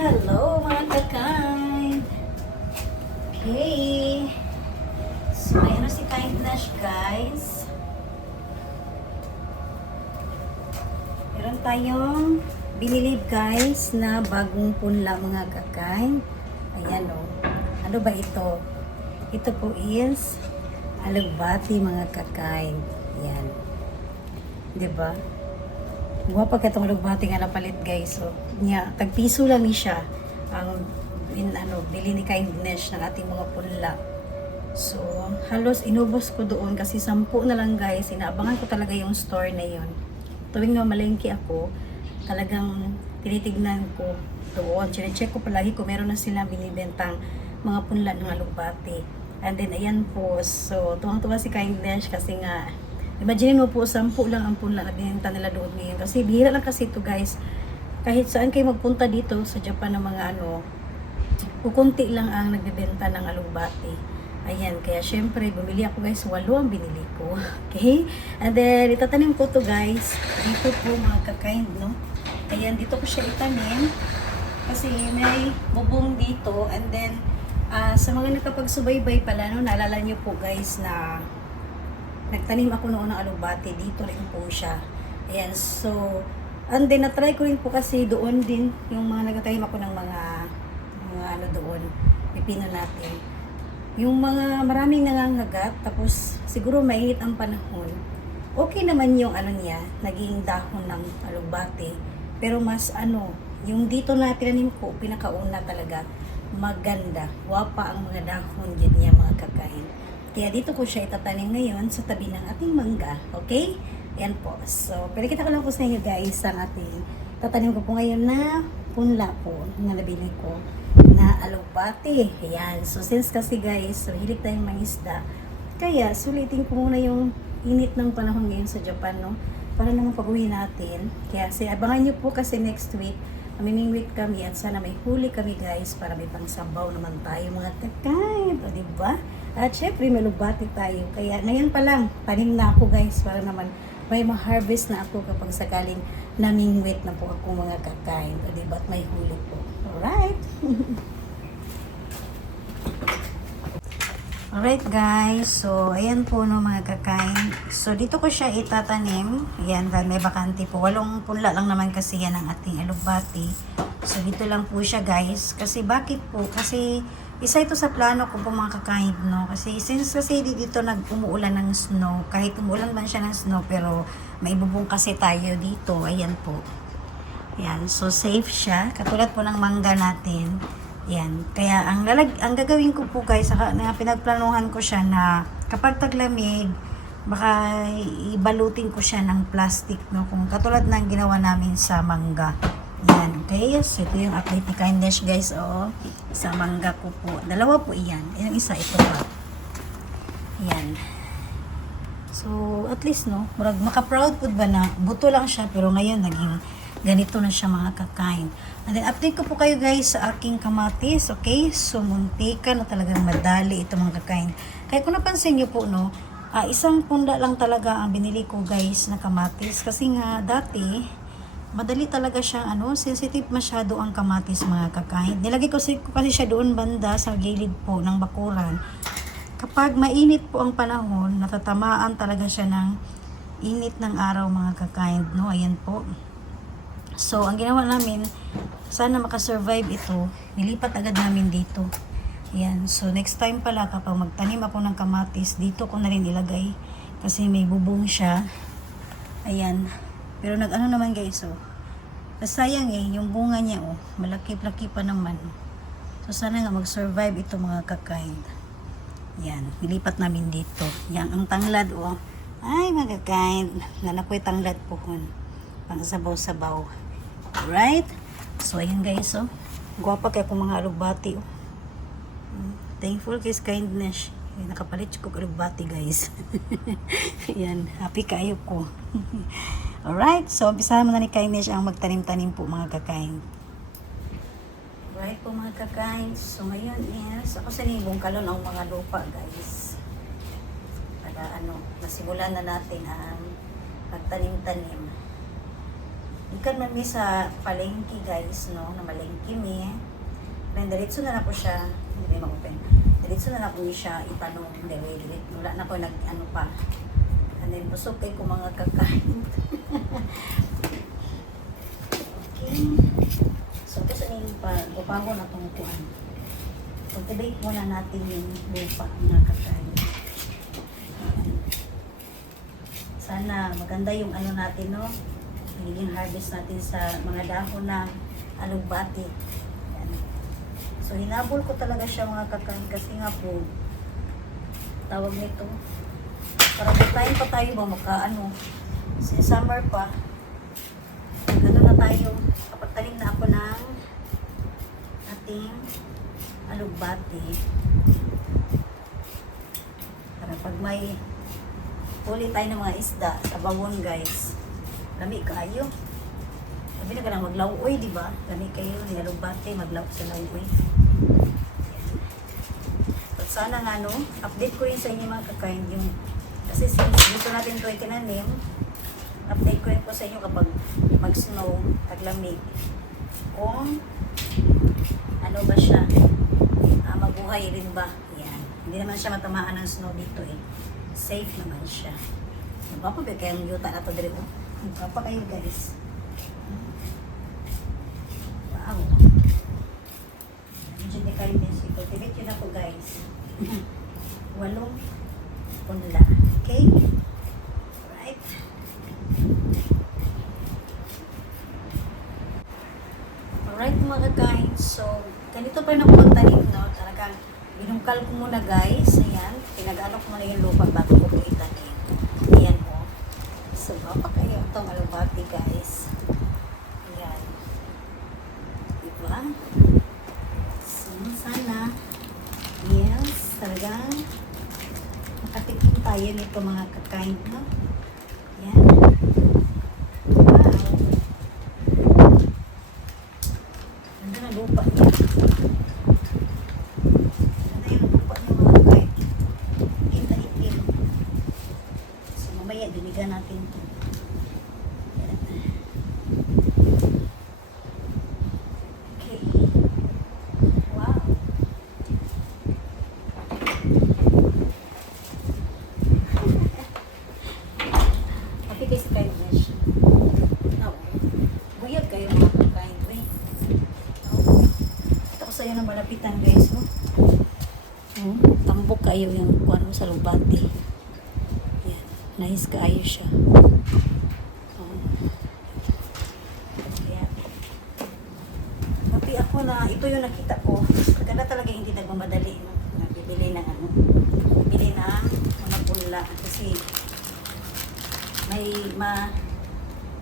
Hello mga kakain! Okay. So, ayan na si Kindness, guys. Meron tayong binili, guys, na bagong punla mga kakain. Ayan o. Ano ba ito? Ito po is alugbati mga kakain. Ayan. Diba? Guwapa ka itong alugbati nga napalit, guys. So, niya, tagpiso lang ni siya ang bili ni Kindness ng ating mga punla. So, halos inubos ko doon kasi 10 na lang, guys. Inaabangan ko talaga yung store na yon. Tuwing na malengke ako, talagang tinitignan ko doon. Chine-check ko palagi kung meron na silang binibentang mga punla ng alugbati. And then, ayan po. So, tuwang-tuwa si Kindness kasi nga, imagine mo po, 10 lang ang punla na binenta nila doon ngayon. Kasi bihira lang kasi ito, guys. Kahit saan kayo magpunta dito sa Japan ng mga kukunti lang ang nagbebenta ng alugbati. Ayan, kaya syempre, bumili ako, guys. 8 ang binili ko. Okay? And then, itatanim ko to, guys. Dito po, mga kakain, no? Ayan, dito ko siya itanim. Kasi may bubong dito. And then, sa mga nakapagsubaybay pala, no, naalala nyo po, guys, na nagtanim ako noon ng alugbati. Dito rin po siya. Ayan, so, and then, na-try ko rin po kasi doon din, yung mga nagtanim ako ng mga doon, pipino natin. Yung mga maraming nangangagat, tapos siguro mainit ang panahon. Okay naman yung niya, naging dahon ng alugbati. Pero mas yung dito na tinanim ko, pinakauna talaga, maganda. Wapa ang mga dahon din niya, mga kakain. Kaya dito ko siya itatanim ngayon sa tabi ng ating mangga. Okay? Yan po. So, pinakita ko lang po sa inyo, guys, ang ating tatanim ko po ngayon na punla po na nabili ko na alugbati. Ayan. So, since kasi, guys, so, hilig tayong mangisda, kaya sulitin ko muna yung init ng panahon ngayon sa Japan, no? Para naman pag-uwi natin. Kaya, abangan nyo po kasi next week, mamimingwit kami at sana may huli kami, guys, para may pangsabaw naman tayo, mga kakain. O, diba? At syempre, may alugbati tayo. Kaya, ngayon pa lang, tanim na ako, guys, para naman may ma-harvest na ako kapag sakaling namingwit na po ako, mga kakain. O, diba? At may huli po. Alright? Alright, guys. So, ayan po, no, mga kakain. So, dito ko siya itatanim. Ayan, dahil may bakante po. 8 punla lang naman kasi yan ang ating alugbati. So, dito lang po siya, guys. Kasi, bakit po? Kasi, isa ito sa plano ko po, mga kakain, no? Kasi, since kasi dito umuulan ng snow, kahit umuulan man siya ng snow, pero may bubong kasi tayo dito. Ayan po. Ayan. So, safe siya. Katulad po ng mangga natin. Yan. Kaya ang gagawin ko po, guys, na pinagplanuhan ko siya na kapag taglamig, baka ibalutin ko siya ng plastic, no? Kung katulad ng ginawa namin sa mangga. Yan. Okay, yes. Ito yung update ni Kindness, guys. Oo. Sa mangga ko po. 2 po iyan. Yung isa, ito pa. Yan. So, at least, no? Maka-proud po ba na buto lang siya, pero ngayon naging ganito na siya, mga kakain. And then, update ko po kayo, guys, sa aking kamatis, okay? So, muntika na talagang madali ito, mga kakain. Kaya kung napansin nyo po, no, isang punda lang talaga ang binili ko, guys, na kamatis. Kasi nga, dati, madali talaga siyang, sensitive masyado ang kamatis, mga kakain. Nilagay ko kasi siya doon banda sa gilid po ng bakuran. Kapag mainit po ang panahon, natatamaan talaga siya ng init ng araw, mga kakain, no? Ayan po. So, ang ginawa namin, sana makasurvive ito, nilipat agad namin dito. Ayan. So, next time pala, kapag magtanim ako ng kamatis, dito ko na rin ilagay. Kasi may bubong siya. Ayan. Pero naman, guys, oh. Sayang yung bunga niya, oh. Malaki-laki pa naman. So, sana nga mag-survive ito, mga kakain. Ayan. Nilipat namin dito. Yan, ang tanglad, oh. Ay, mga kakain. Nanakoy tanglad po kun. Pang sabaw-sabaw. Alright? So, ayan, guys, oh. Guwapa kayo po mga alugbati, oh. Thankful kay Kindness. Nakapalit ko alugbati, guys. Ayan. Happy kayo ko. Alright? So, umpisahan mo na ni Kindness ang magtanim-tanim po, mga kakain. Alright po, mga kakain. So, ngayon is, ako sa nibong kalon ang mga lupa, guys. Para, nasimulan na natin ang magtanim-tanim. Ikan man mi sa palengke guys, no? Na malengke mi. Then diretso na ko siya, hindi may ma-open. Diretso na ko siya itanong, dire. Wala na ko nag ano pa. And then busog kay ko mga kakain. Okay. So kasi ni pa upago na tong kuan. Cultivate muna natin yung lupa mga kakain. Sana maganda yung ano natin, no? Magiging harvest natin sa mga dahon na alugbati. Yan. So, hinabol ko talaga siya mga kakain kasi nga po, tawag nito, para may time pa tayo ba makaano, kasi summer pa, ano na tayo, kapag tanim na ako ng ating alugbati, para pag may huli tayo ng mga isda sa bawon guys, lami kayo. Sabi na ka lang maglauoy, di ba? Lami kayo, nilalugbate, maglaw sa lauoy. At sana nga, no, update ko rin sa inyo mga kakain yung, kasi since dito natin ito ay tinanim, update ko rin po sa inyo kapag mag-snow, taglamig. Kung ano ba siya, mabuhay rin ba? Yan. Hindi naman siya matamaan ng snow dito eh. Safe naman siya. Nagpapa ba kayong yuta na ito dito? Nagpapa kayo guys. Wow. Diyan na kayo din siya. Cultivate yun ako guys. 8 punla. Okay? Right? Alright mga kakain. So, ganito pa rin ako magtanim, no? Talagang binungkal ko muna guys. Ayan. Pinag-ano ko muna yung lupa bago ko itanim. Ayan po. So, mapakayo itong alubati guys. Ayan. Diba? So, sana yes, talagang makatikim tayo nito mga kakain, no? Ayan. Wow. Ganda na lupa niya. Ganda yung lupa niya mga kakain. Itim. So, mamaya dinigan natin ito. Okay. Wow. Happy kayo sa kindness. No. Buyag kayo mga kakain. Ito ko sa'yo na malapitan guys. Oh. Tambok kayo yung kuwan mo sa lubati. Yan. Nice kaayo siya. Yan. Happy ako na ito yung nakita ko. Maganda talaga hindi nagmamadali. No? Bibili ng ano. Bibili ng mga punla. Kasi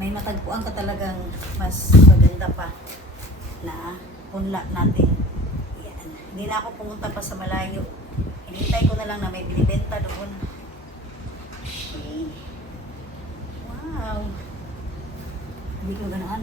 may matagpuan ka talagang mas maganda pa na punla natin. Yan. Hindi na ako pumunta pa sa malayo. Hinintay ko na lang na may binibenta doon. Okay. Wow. Hindi ko ganoon.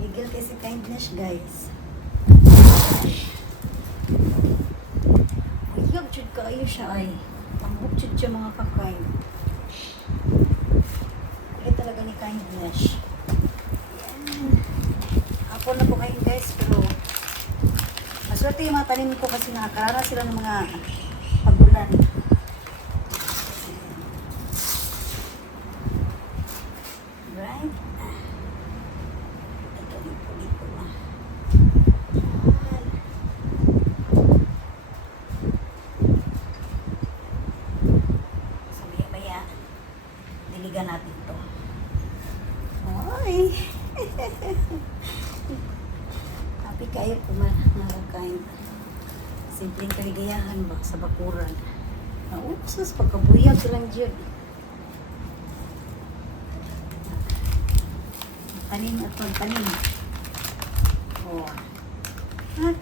Bigil kasi kindness guys. Ayog, chud kayo siya ay. Tambok chud siya mga kakain. Kulit talaga ni kindness. Yan. Ako na po kayo guys, pero maswerte yung mga tanim ko kasi nakakarara sila ng mga pagulan. Right? Ito dito na. So maya diligan natin ito. Oy! Happy kayo kumakain. Simpleng kaligayahan ba sa bakuran. Naupsas, pagkabuyag silang dyan. Tanim at tanim. Oh. At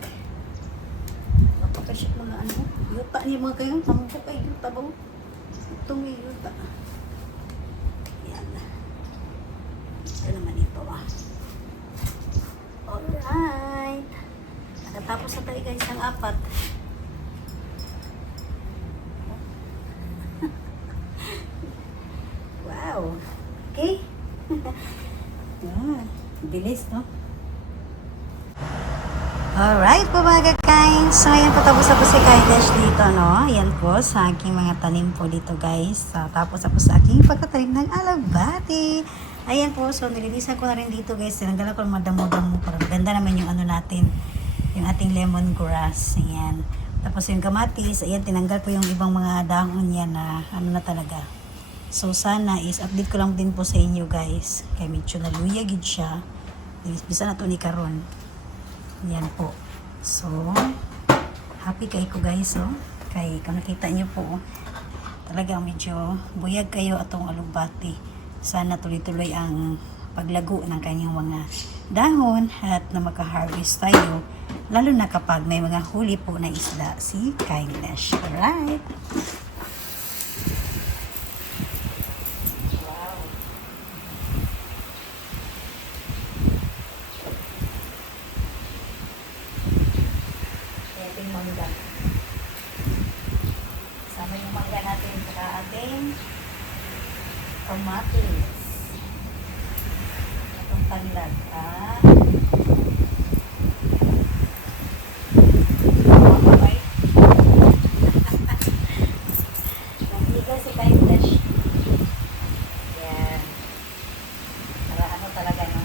napakasyak mga ano. Yuta niya mga kayo. Tambok ay yuta ba? Itong may yuta. Yan. Ito naman ito ah. Alright. Nakatapos na tayo guys ang 4. Wow. Okay? Ah, bilis, no? Alright po mga kakain. So, ayan po tapos ako si Kaidesh dito, no? Ayan po sa aking mga tanim po dito, guys. So, tapos ako sa aking pagtatanim ng alabati. Ayan po. So, nililisan ko na rin dito, guys. Tinanggalan ko ng madamo-damo. Parang ganda naman yung ano natin. Yung ating lemongrass. Ayan. Tapos yung kamatis. Ayan, tinanggal ko yung ibang mga dahon yan na ano na talaga. So, sana is update ko lang din po sa inyo, guys. Kaya medyo naluyagid siya. Bisa na to ni karon. Yan po. So, happy kayo ko guys, oh. Kay, kung nakita nyo po, talagang medyo buyag kayo atong alugbati. Sana tuloy-tuloy ang paglago ng kanyang mga dahon at na maka-harvest tayo. Lalo na kapag may mga huli po na isda si Kindness. Alright. Ating mangga. Sama yung mangga natin sa ating kamatis. Itong tanlag. Okay. Nag-iga si Kindness. Yan. Para ano talaga, no?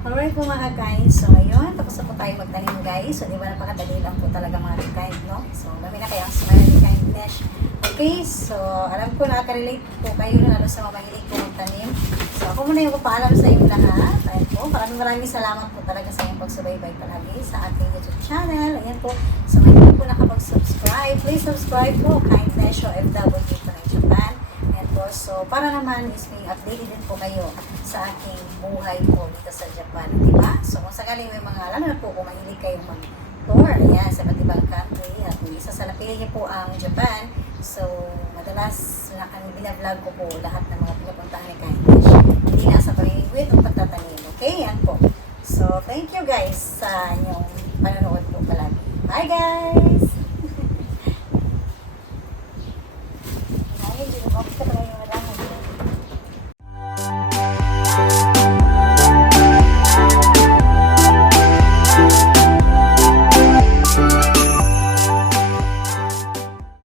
Alright po mga kain. So, ayun. Tapos na po tayo magtanim guys. So, di ba napakadali lang po talaga mga kain, no? So, dami na kaya ang smile ni Kindness. Okay. So, alam ko nakaka-relate po kayo na lalo sa mga mahilig po magtanim. So, ako muna yung paalam sa inyo lahat. Ayun po. Maraming salamat po talaga sa inyong pagsubaybay palagi sa ating YouTube channel. Ayan po. So, may hindi po nakapag-subscribe. Please subscribe po. Kindness OFW dito ng Japan. So, para naman is may updated din po kayo sa aking buhay po dito sa Japan, di ba? So, kung sakaling may mga, lalo na po kung mahilig kayong mag-tour, ayan, sa iba't ibang country, at kung isa sa napili niyo po ang Japan, so, madalas na ang binablog ko po lahat ng mga pinupuntahan ni Kindness. Hindi na sa pamimigwit o pagtatanim, okay? Yan po. So, thank you guys sa inyong panonood po palagi. Bye guys!